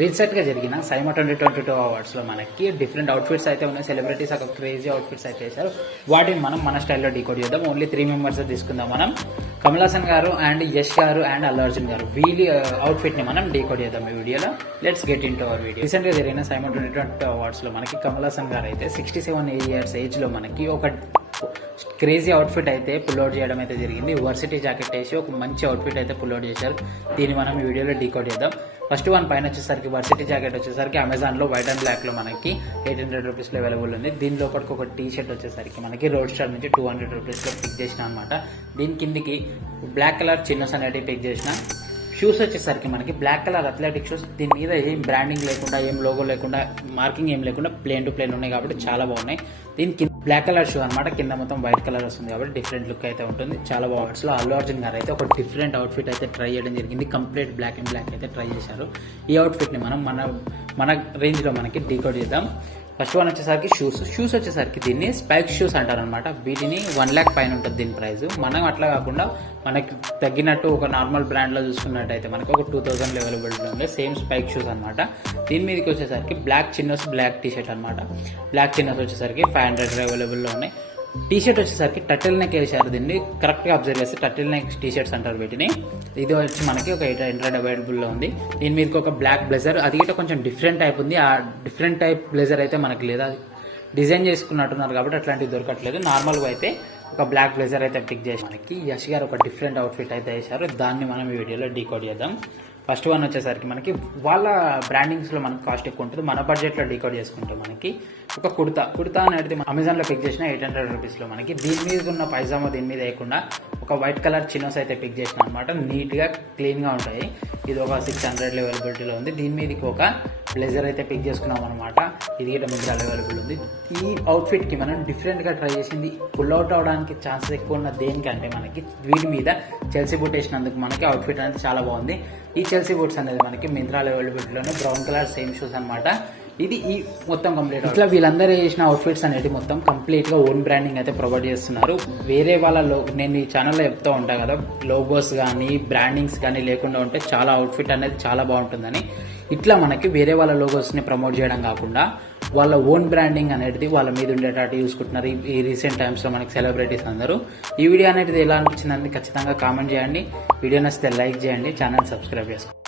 రీసెంట్గా జరిగిన సైమా 2022 అవార్డ్స్లో మనకి డిఫరెంట్ అవుట్ఫిట్స్ అయితే ఉన్నాయి. సెలబ్రిటీస్ ఒక క్రేజీ అవుట్ఫిట్స్ అయితే వేశారు. వాటిని మనం మన స్టైల్లో డీకోడ్ చేద్దాం. ఓన్లీ 3 మెంబర్స్ తీసుకుందాం. మనం కమల్ హాసన్ గారు అండ్ యష్ గారు అండ్ అల్లు అర్జున్ గారు వీళ్ళ అవుట్ఫిట్ ని మనం డీకోడ్ చేద్దాం ఈ వీడియోలో. Let's get in to our video. Recent గా జరిగిన సైమా 2022 అవార్డ్స్ లో మనకి కమల్ హాసన్ గారు అయితే 67 ఇయర్స్ ఏజ్ లో మనకి ఒక క్రేజీ అవుట్ఫిట్ అయితే పుల్అవుట్ చేయడం అయితే జరిగింది. వర్సిటీ జాకెట్ వేసి ఒక మంచి అవుట్ఫిట్ అయితే పుల్అవుట్ చేశారు. దీన్ని మనం ఈ వీడియోలో డీకోడ్ చేద్దాం. ఫస్ట్ వన్ పైన వచ్చేసరికి వర్సిటీ జాకెట్ వచ్చేసరికి అమెజాన్ లో వైట్ అండ్ బ్లాక్ లో మనకి 800 రూపీస్ లో అవైలబుల్ ఉంది. దీని లోపలికి ఒక టీ షర్ట్ వచ్చేసరికి మనకి రోడ్ స్టార్ నుంచి 200 రూపీస్ లో పిక్ చేసిన అనమాట. దీని కిందికి బ్లాక్ కలర్ చిన్నస్ అనేటివి పిక్ చేసిన. షూస్ వచ్చేసరికి మనకి బ్లాక్ కలర్ అథ్లెటిక్ షూస్. దీని మీద ఏం బ్రాండింగ్ లేకుండా, ఏం లోగో లేకుండా, మార్కింగ్ ఏం లేకుండా ప్లేన్ టు ప్లేన్ ఉన్నాయి కాబట్టి చాలా బాగున్నాయి. దీనికి బ్లాక్ కలర్ షూ అనమాట. కింద మొత్తం వైట్ కలర్ వస్తుంది కాబట్టి డిఫరెంట్ లుక్ అయితే ఉంటుంది. చాలా బాగుంది. అల్లు అర్జున్ గారు అయితే ఒక డిఫరెంట్ అవుట్ఫిట్ అయితే ట్రై చేయడం జరిగింది. కంప్లీట్ బ్లాక్ అండ్ బ్లాక్ అయితే ట్రై చేశారు. ఈ అవుట్ఫిట్ ని మనం మన రేంజ్ లో మనకి డీకోడ్ చేద్దాం. ఫస్ట్ వన్ వచ్చేసరికి షూస్ వచ్చేసరికి దీన్ని స్పైక్ షూస్ అంటారు అనమాట. వీటిని 1 lakh పైన ఉంటుంది దీని ప్రైస్. మనం అట్లా కాకుండా మనకి తగ్గినట్టు ఒక నార్మల్ బ్రాండ్ లో చూసుకున్నట్టయితే మనకి ఒక 2000 అవైలబిలిటీ ఉంది. సేమ్ స్పైక్ షూస్ అనమాట. దీని మీదకి వచ్చేసరికి బ్లాక్ చిన్నోస్, బ్లాక్ టీ షర్ట్ అనమాట. బ్లాక్ చిన్నోస్ వచ్చేసరికి 500 అవైలబుల్ లో ఉన్నాయి. టీ షర్ట్ వచ్చేసరికి టర్టిల్ నెక్ వేసారు. దీన్ని కరెక్ట్ గా అబ్జర్వ్ చేస్తే టర్టిల్ నెక్ టీ షర్ట్స్ అంటారు వీటిని. ఇది వచ్చి మనకి ఒక 800 అవైలబుల్ లో ఉంది. దీని మీదకి ఒక బ్లాక్ బ్లేజర్, అది కూడా కొంచెం డిఫరెంట్ టైప్ ఉంది. ఆ డిఫరెంట్ టైప్ బ్లేజర్ అయితే మనకి లేదా డిజైన్ చేసుకున్నట్టున్నారు కాబట్టి అట్లాంటివి దొరకట్లేదు. నార్మల్ గా అయితే ఒక బ్లాక్ బ్లేజర్ అయితే పిక్ చేసి మనకి యష్ గారు ఒక డిఫరెంట్ అవుట్ఫిట్ అయితే వేశారు. దాన్ని మనం ఈ వీడియోలో డీకోడ్ చేద్దాం. ఫస్ట్ వన్ వచ్చేసరికి మనకి వాళ్ళ బ్రాండింగ్స్ లో మనకి కాస్ట్ ఎక్కువ ఉంటుంది. మన బడ్జెట్ లో డీకోడ్ చేసుకుంటాం. మనకి ఒక కుర్తా అనేది అమెజాన్ లో పిక్ చేసిన 800 రూపీస్ లో మనకి. దీని మీద ఉన్న పైజామా దీని మీద వేయకుండా ఒక వైట్ కలర్ చిన్నోస్ అయితే పిక్ చేసిన అనమాట. నీట్ గా క్లీన్ గా ఉంటాయి. ఇది ఒక 600 అవైలబిలిటీలో ఉంది. దీని మీదకి ఒక బ్లేజర్ అయితే పిక్ చేసుకున్నాం అనమాట. ఇది కూడా మిగతా అవైలబుల్ ఉంది. ఈ అవుట్ఫిట్ కి మనం డిఫరెంట్ గా ట్రై చేసింది. పుల్ అవుట్ అవడానికి ఛాన్సెస్ ఎక్కువ ఉన్న దేనికంటే మనకి వీటి మీద చెల్సీ బూట్ వేసినందుకు మనకి అవుట్ఫిట్ అనేది చాలా బాగుంది. ఈ చెల్సీ బూట్స్ అనేది మనకి మింత్రా అవైలబిలిటీలోనే బ్రౌన్ కలర్ సేమ్ షూస్ అనమాట. ఇది ఈ మొత్తం కంప్లీట్. ఇట్లా వీళ్ళందరూ చేసిన అవుట్ఫిట్స్ అనేది మొత్తం కంప్లీట్ గా ఓన్ బ్రాండింగ్ అయితే ప్రొవైడ్ చేస్తున్నారు. వేరే వాళ్ళ నేను ఈ ఛానల్లో చెప్తూ ఉంటాను కదా, లోగోస్ కానీ బ్రాండింగ్స్ కానీ లేకుండా ఉంటే చాలా అవుట్ఫిట్ అనేది చాలా బాగుంటుందని. ఇట్లా మనకి వేరే వాళ్ళ లోగోస్ ని ప్రమోట్ చేయడం కాకుండా వాళ్ళ ఓన్ బ్రాండింగ్ అనేది వాళ్ళ మీద ఉండేటట్టు చూసుకుంటున్నారు ఈ రీసెంట్ టైమ్స్ లో మనకి సెలబ్రిటీస్ అందరూ. ఈ వీడియో అనేది ఎలా అనిపించిందని ఖచ్చితంగా కామెంట్ చేయండి. వీడియో నచ్చితే లైక్ చేయండి, ఛానల్ సబ్స్క్రైబ్ చేసుకోండి.